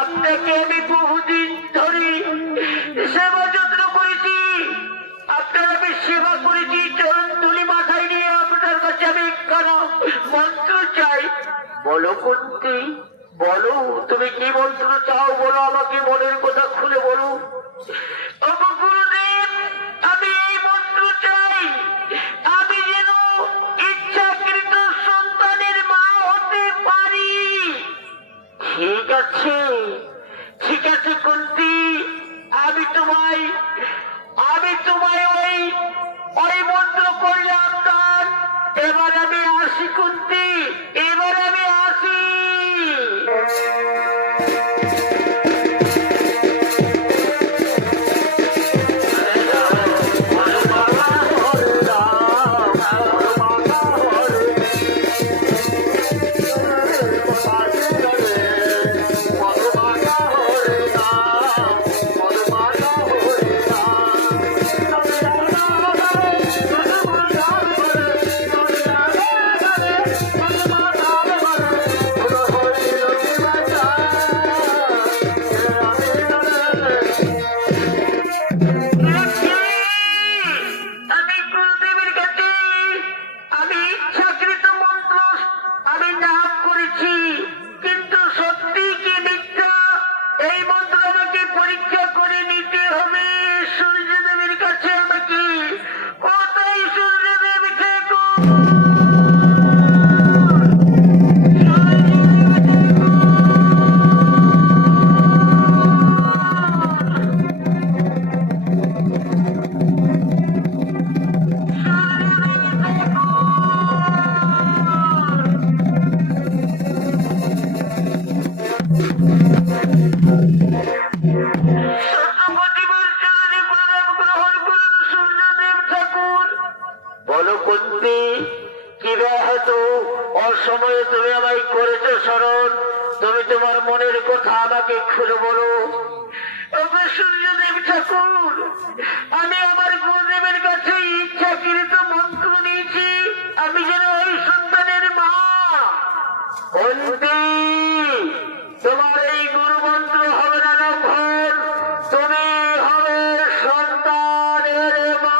আপনাকে আমি বহুদিন ধরে সেবা যত্ন করেছি, আপনার আমি সেবা করেছি, চরণ তুলি মাথায় নিয়ে আপনার কাছে আমি কেন মন্ত্র চাই। বলো কুন্তি, বলো তুমি কি মন্ত্র চাও, বলো আমাকে মনের কথা খুলে বলো। গুরুদেব, আমি এই মন্ত্র চাই, আমি যেন ইচ্ছাকৃত সন্তানের মা হতে পারি। ঠিক আছে, ঠিক আছে কুন্তি, আমি তোমায় ওই মন্ত্র করলাম দান। এবার আমি আসি কুন্তি, এবার আমি আসি। অসময়ে তুমি আমায় করেছো স্মরণ, তুমি তোমার মনের কথা আমাকে খুলে বলো। সূর্যদেব ঠাকুর, আমি আমার গুরুদেবের কাছে ইচ্ছাকৃত মন্ত্র নিয়েছি, আমি যেন ওই সন্তানের মা। কুন্তি, তোমার এই গুরু মন্ত্র হবে না লঙ্ঘন, তুমি হবে সন্তানের মা।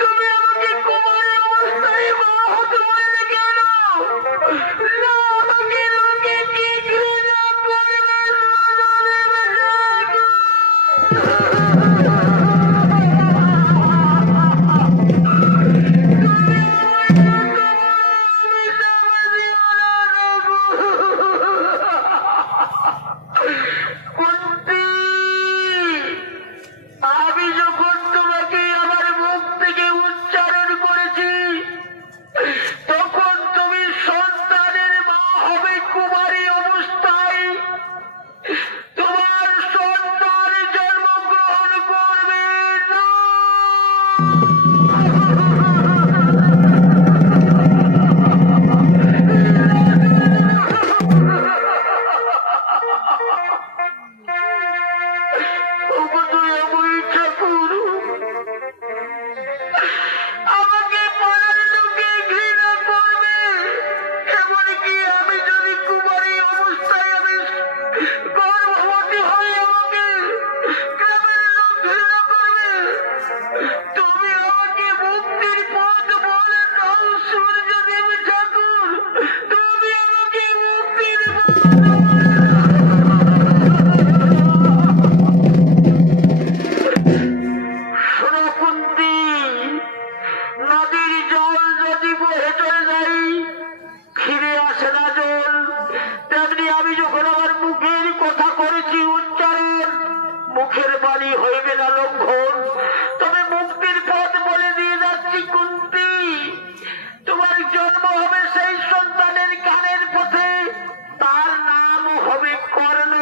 তুমি আমাকে কুমারী অবস্থায় মা হতে বললে কেন? না, আমাকে আসে না জল, তেমনি আমি যখন আমার মুখের কথা করেছি উচ্চারণ, মুখের বাণী হইবে না লঙ্ঘন, তবে মুক্তির পথ বলে দিয়ে যাচ্ছি কুন্তী, তোমার জন্ম হবে সেই সন্তানের কানের পথে, তার নাম হবে কর্ণ,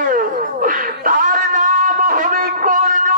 তার নাম হবে কর্ণ।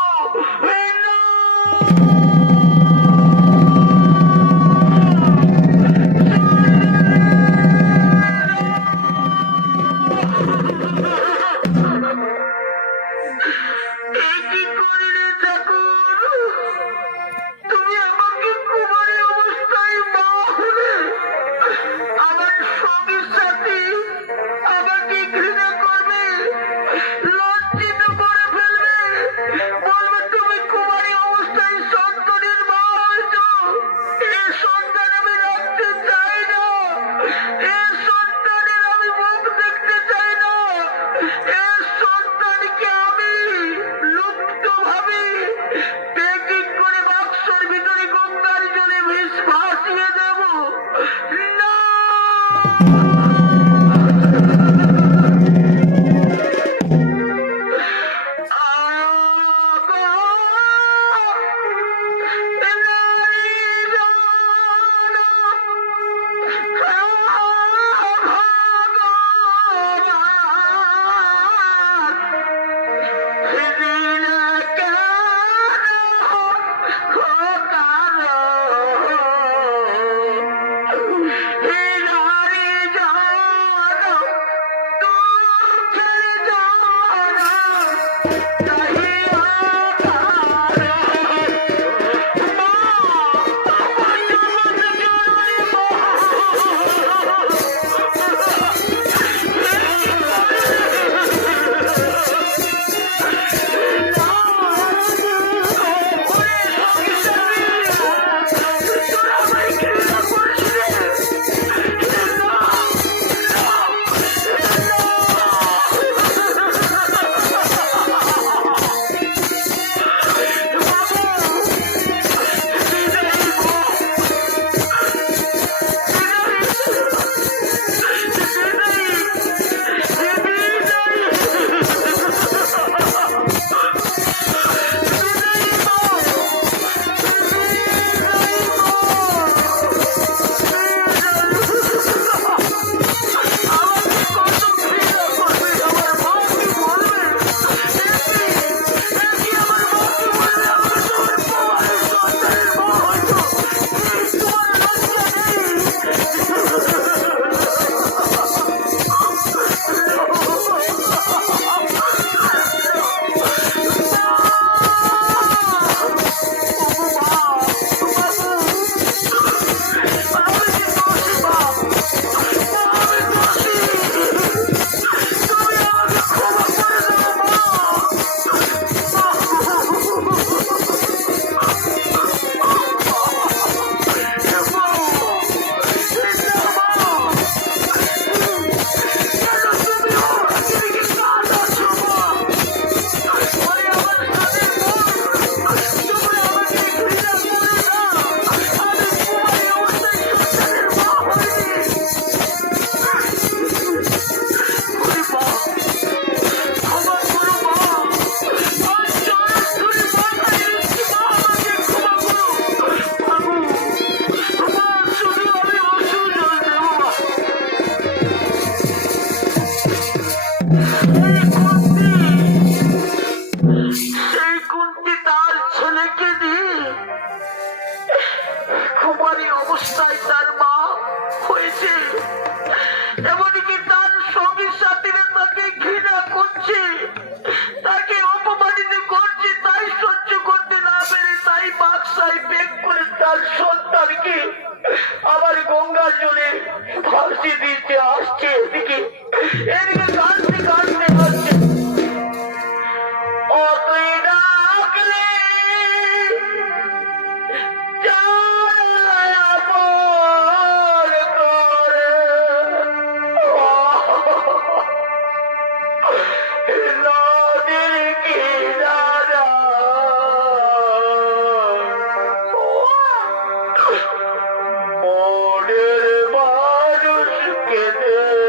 মোড়ের মানুষ কেঁদে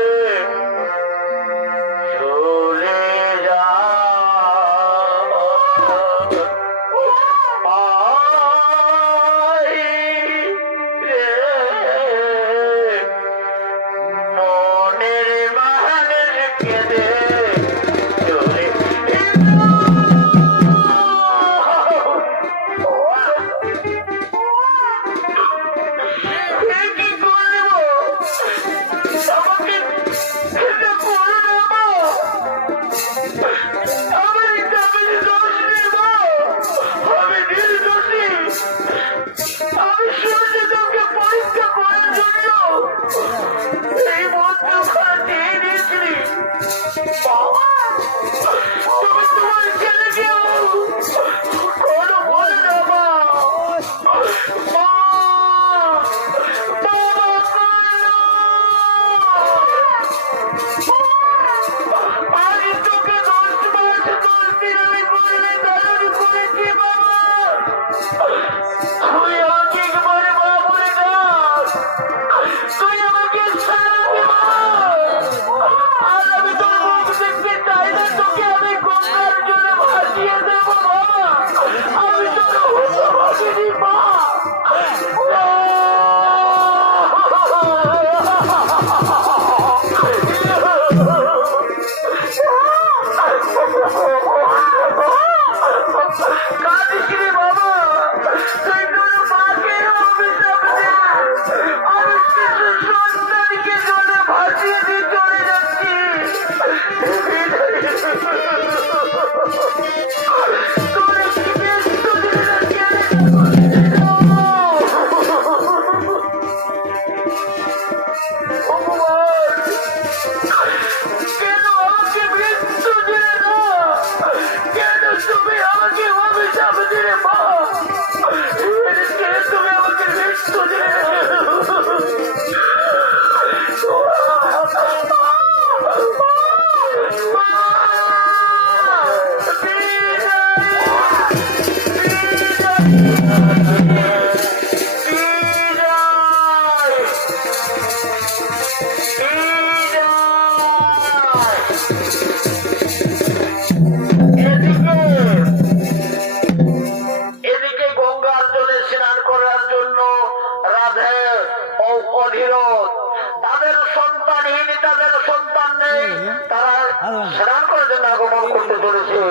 স্নান করার জন্য আগমন করতে চলেছে।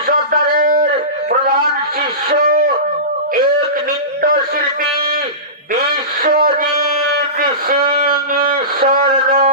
বংশধরের প্রধান শিষ্য এক নৃত্যশিল্পী বিশ্বজিৎ সিং সরদার।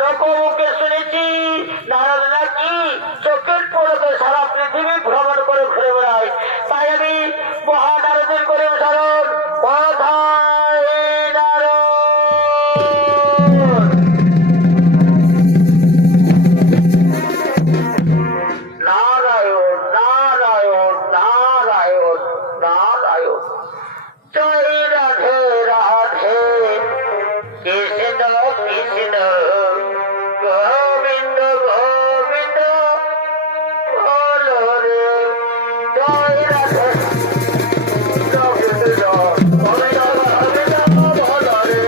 লোকমুখে শুনেছি নারদ নাকি চোখের পলকে সারা পৃথিবী ভ্রমণ করে ঘুরে বেড়ায়। তাই আমি মহানারদের করে শরণ, কোথায় নারদ? নারায়ণ নারায়ণ নারায়ণ নারায়ণ। জয় রাধে রাধে, কৃষ্ণ কৃষ্ণ গোবিন্দ গোবিন্দ বলো রে। জয় রাধে গোবিন্দ গোবিন্দ গোবিন্দ বলো রে।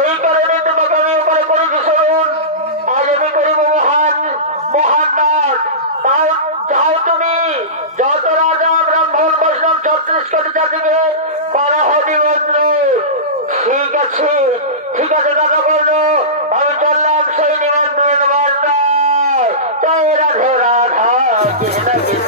এই কারণে তোমাকে আমি উপরে করেছি শুনুন। আজ আমি করিব মহান মহান নাট। তাও যাও তুমি যত রাজা ব্রাহ্মণ বৈষ্ণব 36 কোটি জাতিকে করা হবে মন্ত্র। ঠিক আছে ঠিক আছে দাদা করলো, আমি চললাম সেই নিমন্ত্রণ বার্তায়। জয় রাধে রাধা কৃষ্ণ কৃষ্ণ।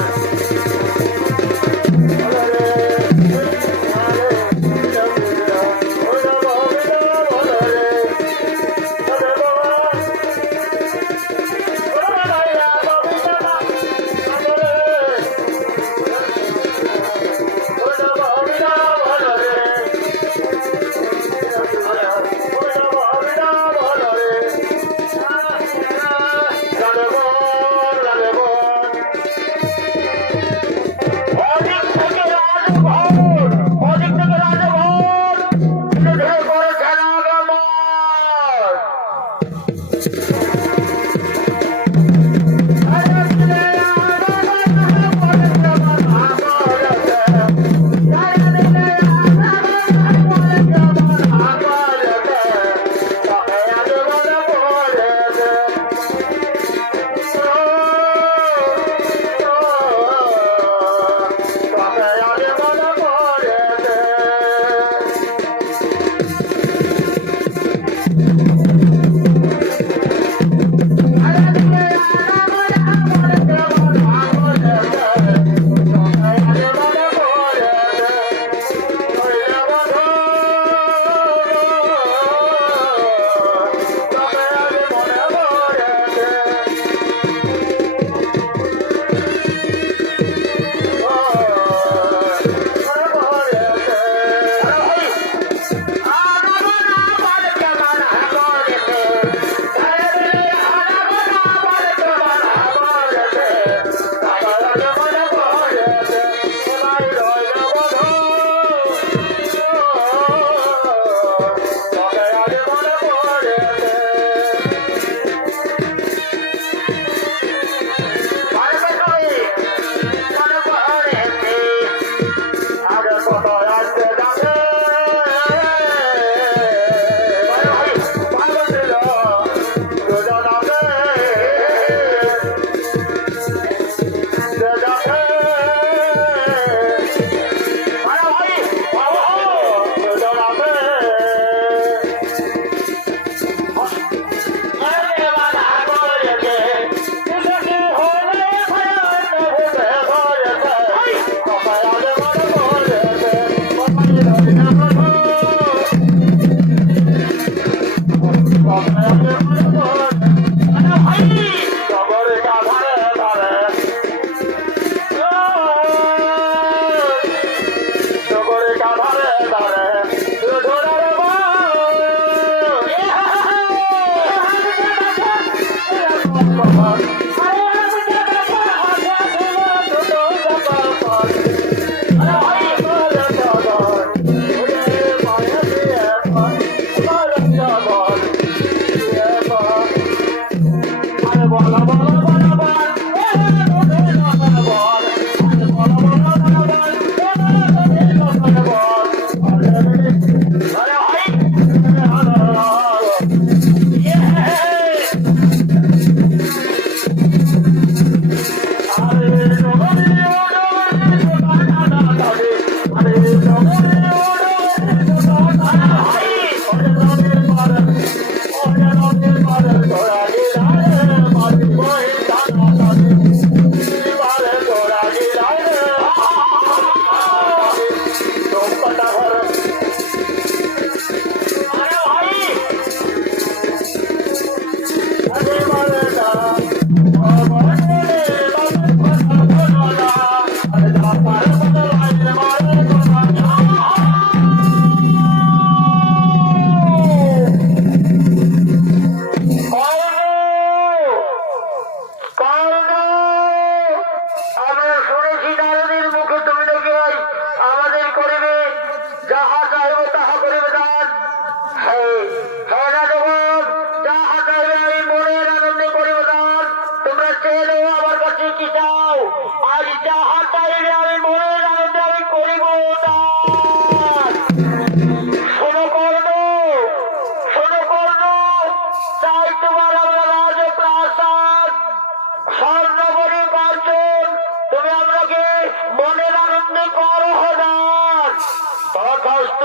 সমস্ত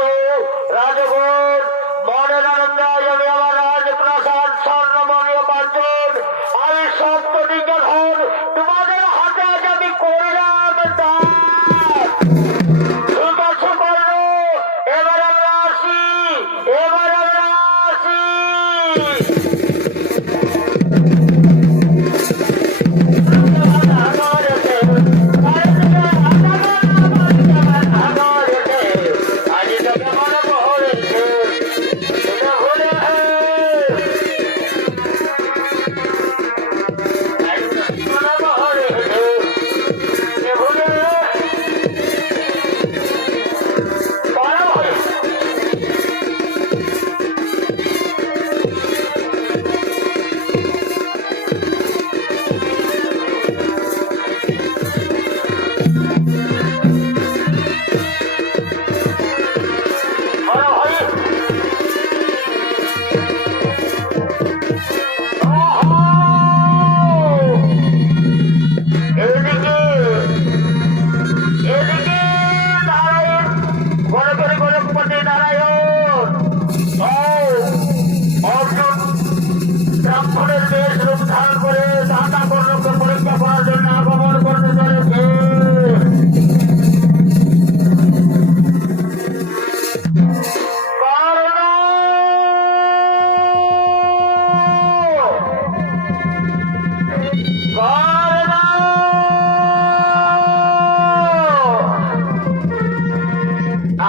রাজগণ মনের আনন্দে আজ আমি আমার রাজপ্রাসাদ স্বর্ণময় পাঞ্জন আমি সপ্তদিকে ধন তোমাদের হাতে আজ আমি করলাম দান। ঠিক আছে বলল, এবার আমরা আসি, এবার আমরা আসি।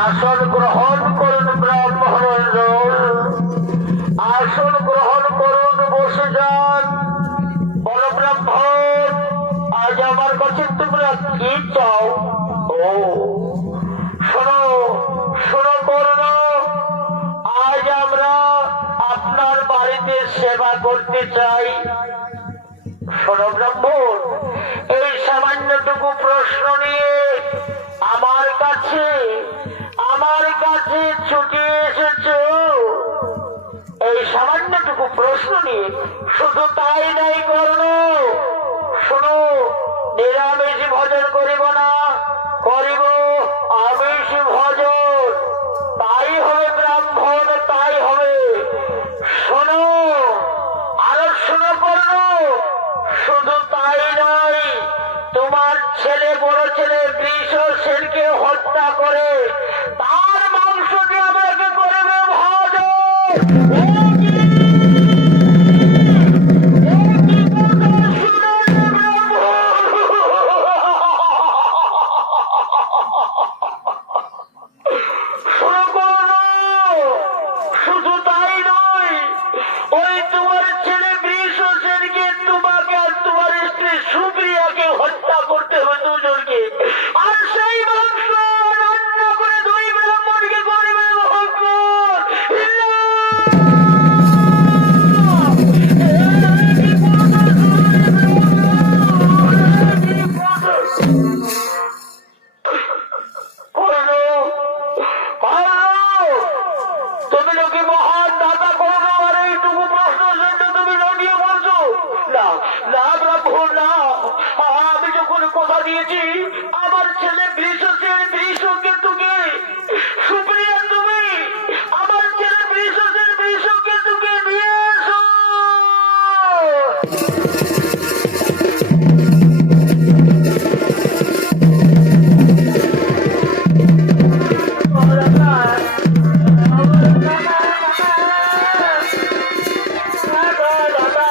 আসন গ্রহণ করুন ব্রাহ্মণ, আসন গ্রহণ করুন, বসে যান। বল ব্রাহ্মণ, আজ আমার কাছে তোমরা কি চাও? ও শোনো, শোনো করুন, আজ আমরা আপনার বাড়িতে সেবা করতে চাই। শোনো ব্রাহ্মণ, এই সামান্যটুকু প্রশ্ন নিয়ে আমার কাছে ছুটে এসেছ। এই সামান্যটুকু প্রশ্ন নিয়ে শুধু তাই নাই করণ, শোনো, নিরামিষ ভোজন করিব না, করিব আমিষ ভোজন। তাই হবে ব্রাহ্মণ, তাই হবে। শোনো, আরো শোনো করণ, শুধু তাই নয়, তোমার ছেলে, বড় ছেলে বৃষসেনকে হত্যা করে তার মাংস দিয়ে আমাকে করবে ভোজন। শুধু তাই নয়, ওই তোমার ছেলে বৃষসেনকে, তোমাকে আর তোমার স্ত্রী সুপ্রিয়াকে হত্যা করতে হবে, দুজনকে। আর সেই মাংস রান্না করে দুই ব্রাহ্মণকে করবে ভক্ষণ। তুমি নাকি মহান দাতা করো, আর এইটুকু প্রশ্ন শুনতে তুমি লড়িয়ে বলছো? না না ব্রাহ্মণ, না, আমি যখন কথা দিয়েছি আমার ছেলে বৃষসেন, বৃষকেতুকে, সুপ্রিয়া তুমি আমার ছেলে বৃষসেন, বৃষকেতুকে নিয়ে এসো। দাদা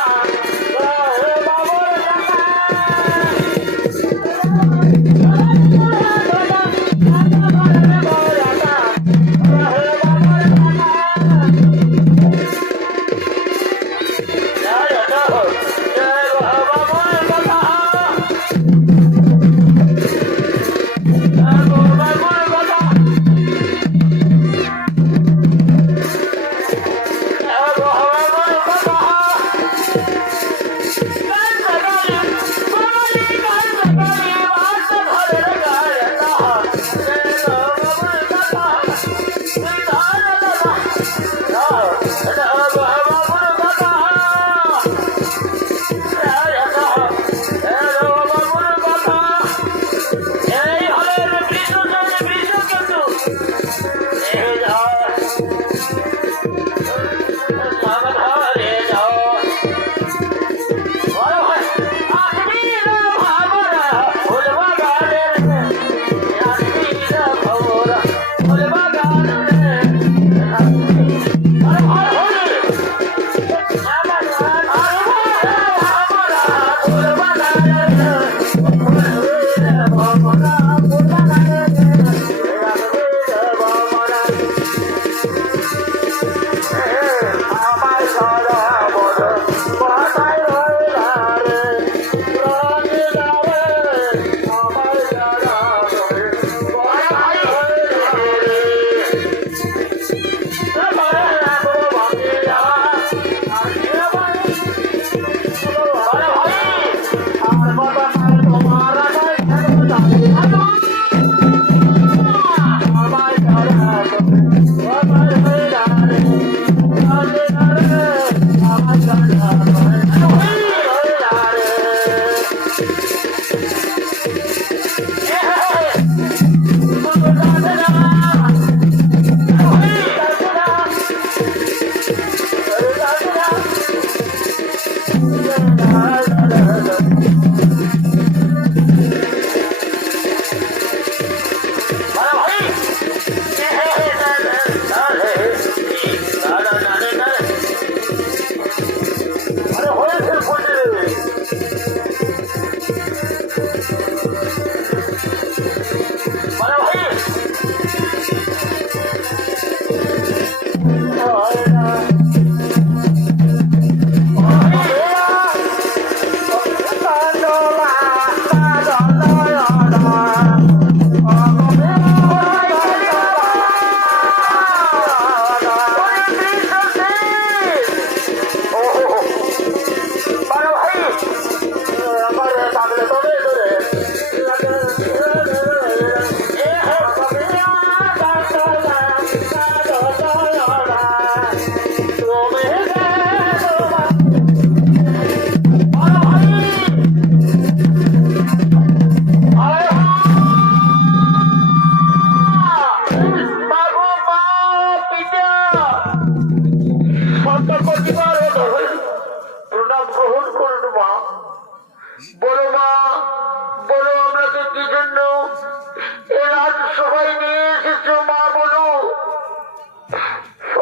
বলছো মা বলো?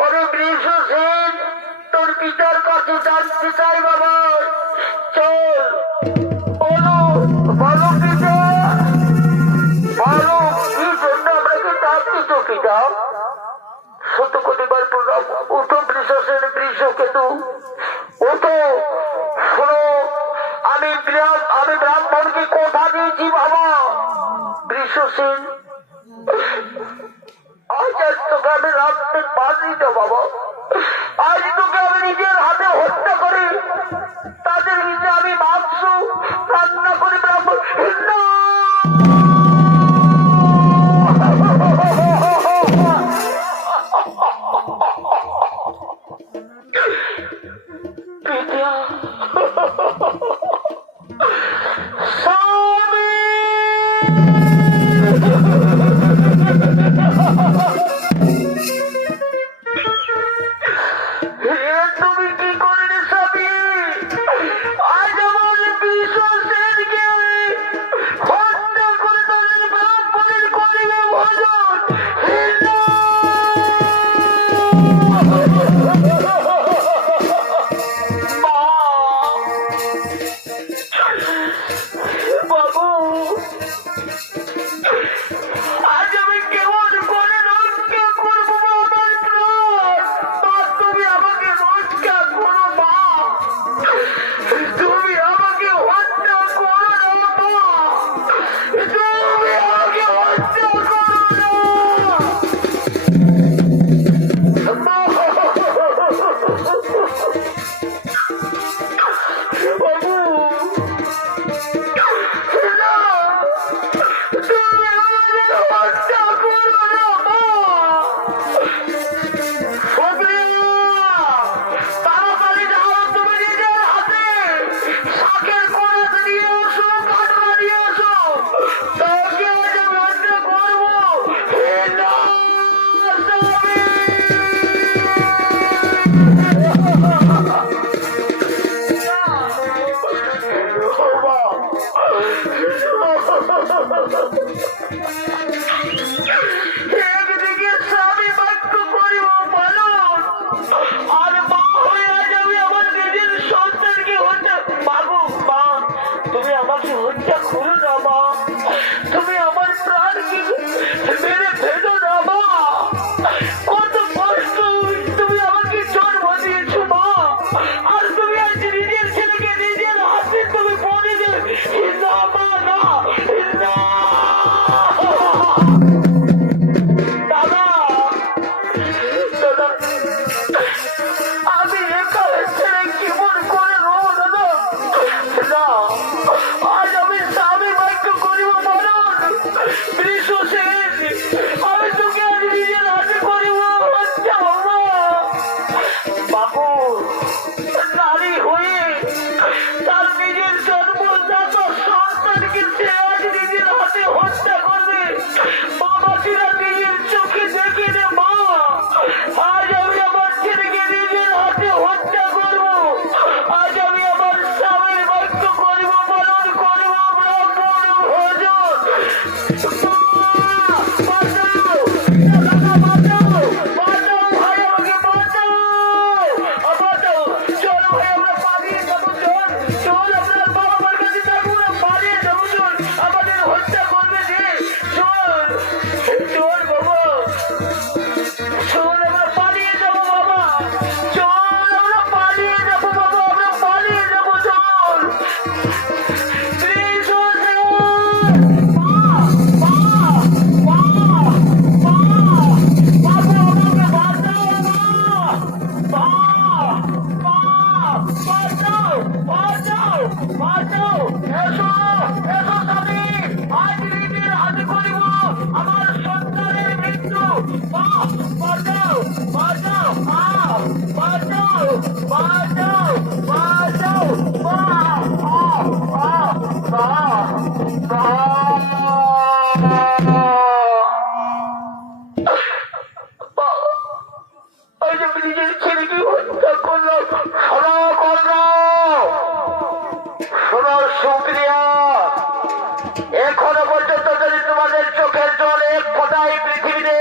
ওরে বৃষ সেন, তোর পিতার কাছে জানতে চাই বাবা। চল বলো, বলো পিতা, বলো কি জন্য আপনাকে ডাকতেছ পিতা? শত কোটিবার প্রণাম। উঠো বৃষ সেন, বৃষ কেতু, ওঠো। শোনো, আমি ব্রাহ্মণকে কথা দিয়েছি বাবা। বৃষ সেন, আজ তোকে আমি রাখতে পারি না বাবা। আজ তোকে আমি নিজের হাতে হত্যা করি, তাদের নিজে আমি মাংস রান্না করি ব্রাহ্মণ। তুমি কি করলে স্বামী? আজ আমার বৃষ সেনকে হত্যা করে তাদের ব্রাহ্মণের করিবে ভোজন। বাবু, আজ আমি কেমন করে রক্ষা করবো আমার প্রাণ? তুমি আমাকে রক্ষা করো মা, তুমি আমাকে হত্যা করো না মা, তুমি আমাকে হত্যা করো না বাবু। একদিকে স্বামী বাক্য করিব পালন, আর মা হয়ে আজ আমি আমার নিজের সন্তানকে হত্যা। মাগো মা, তুমি আমাকে হত্যা করো না মা, তুমি আমার প্রাণকে মেরে ফেলো না মা। কত কষ্ট তুমি আমাকে জন্ম দিয়েছো মা, আর তুমি আজ নিজের ছেলেকে নিজের হাতে তুমি বলে দেবে না মা, না না। দাদা, দাদা, আমি এখানে ছেড়ে কেমন করে রো দাদা? না, আজ আমি স্বামী বাক্য করিব পালন। বৃষ সেন, আমি তোকে আজ নিজের হাতে করিব হত্যা বাবা। বাবু, নারী হয়ে তার নিজের জন্মদাতা সন্তানকে সে আজ নিজের হাতে হত্যা করবে। বাবাজিরা নিজের চোখে দেখে রে মা, আজ আমি আমার ছেলেকে নিজের হাতে হত্যা করব। আজ আমি আমার স্বামীর বাক্য করিব পালন করব ব্রাহ্মণ ভোজন। বাঁচাও, বাঁচাও, বাঁচাও ভাই, আমাকে বাঁচাও, বাঁচাও। চলো ভাই, আমরা পালিয়ে যাবো। চল চল, আপনার বাবা মার কাছে থাকবো না, পালিয়ে যাবো। চল, আমাদের হত্যা করবে যে। চল চল বাবা, চল আমরা পালিয়ে যাবো বাবা। চল আমরা পালিয়ে যাবো বাবা, আমরা পালিয়ে যাবো। চল প্লিজ, বাবু আমাকে বাঁচাও মা, বাঁচাও, বাঁচাও, বাঁচাও। এসো, এসো স্বামী, আজ নিজের হাতে করিব আমার সন্তানের মৃত্যু। বাঁচাও, বাঁচাও, বাঁচাও, বাঁচাও, বাঁচাও, আজ আমি নিজের ছেলেকে হত্যা করলাম। শোনো কর্ণ, শোনো সুপ্রিয়া, এখনো পর্যন্ত যদি তোমাদের চোখের জল এক ফোঁটা এই পৃথিবীতে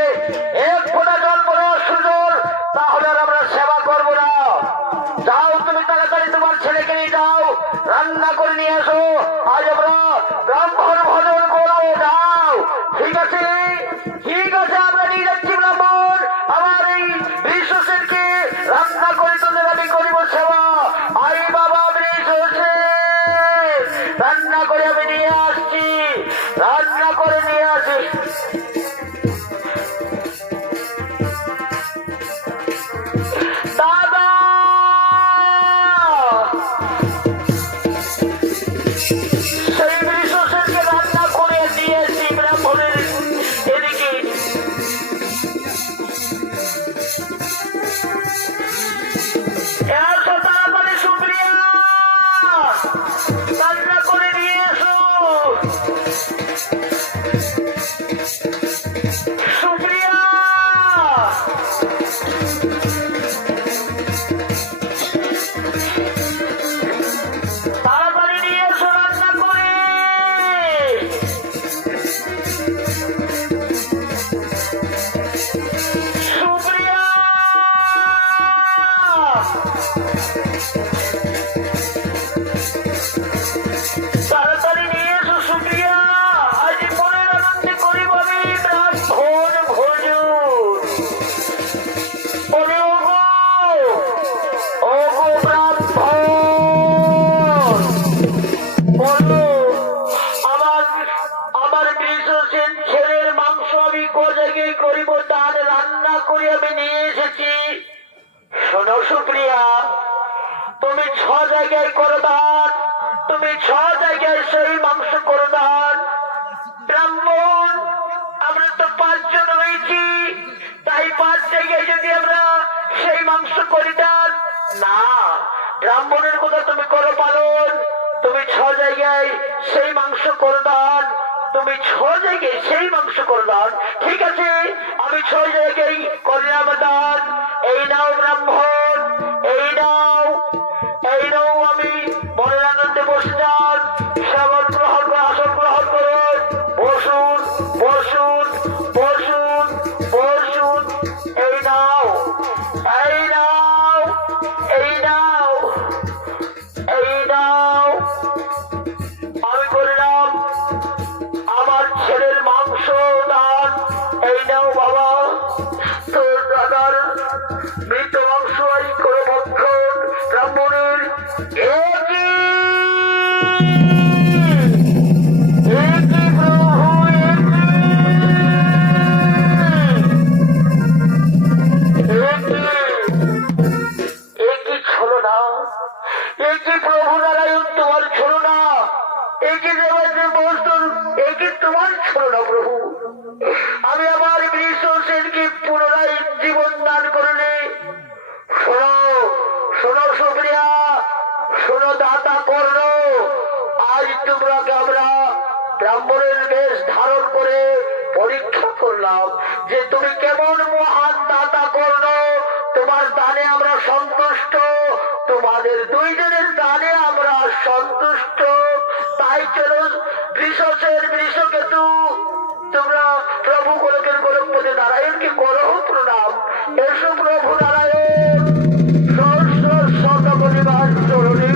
জায়গায় করিব দান রান্না করে আমি নিয়ে এসেছি। শোনো সুপ্রিয়া, তুমি 6 জায়গায় করো দান, তুমি 6 জায়গায় সেই মাংস করো দান। ব্রাহ্মণ, আমরা তো 5 জন হয়েছি, তাই 5 জায়গায় যদি আমরা সেই মাংস করি দান। না, ব্রাহ্মণের কথা তুমি করো পালন, তুমি 6 জায়গায় সেই মাংস করো দান, তুমি 6 জায়গায় সেই মাংস করো দান। ঠিক আছে, আমি 6 জায়গায় করলাম দান। এই নাও ব্রাহ্মণ, এই নাও, এই নাও। আমি মনের আনন্দে বসে যান, শ্যামল গ্রহণ করে আসন গ্রহণ করুন। বসুন বসুন বসুন বসুন। এই নাও, এই নাও, এই নাও, এই নাও। আমি করলাম আমার ছেলের মাংস দান। এই নাও বাবা, তোর দাদার মৃত মাংস এই করে ভক্ষণ ব্রাহ্মণের। একই একই প্রভু, একই ছলো না, একই প্রভু নারায়ণ তোমার ছলো না, একই দেবাদের বস্তু, একই তোমার ছলো না প্রভু। আমি আমার বৃষ সেনকে পুনরায় জীবন দান করলে। শোনো শোনো সুপ্রিয়া, শোনো দাতা কর্ণ, আজ তোমরাকে আমরা ব্রাহ্মণের বেশ ধারণ করে পরীক্ষা করলাম যে তুমি কেমন মহান দাতা কর্ণ। তোমার দানে আমরা সন্তুষ্ট, তোমাদের 2 জনের দানে আমরা সন্তুষ্ট। তাই চলো বৃষসেন বৃষকেতু, তোমরা প্রভু গোলকের গোলকপতি নারায়ণকে করো প্রণাম। এসো প্রভু নারায়ণ, সহস্র শতকোটিবার চরণে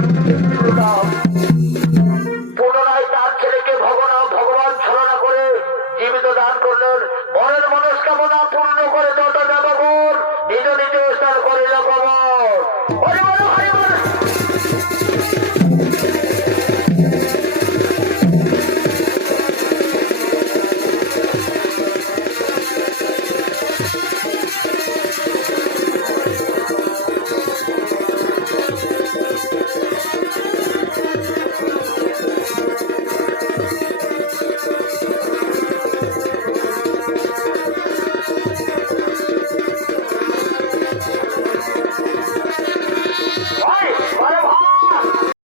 প্রণাম। পুনরায় তার ছেলেকে ভগবান ছলনা করে জীবিত দান করলেন। মনের মনস্কামনা পূর্ণ করে যত দেবগুণ নিজ নিজ স্থান করে কবর।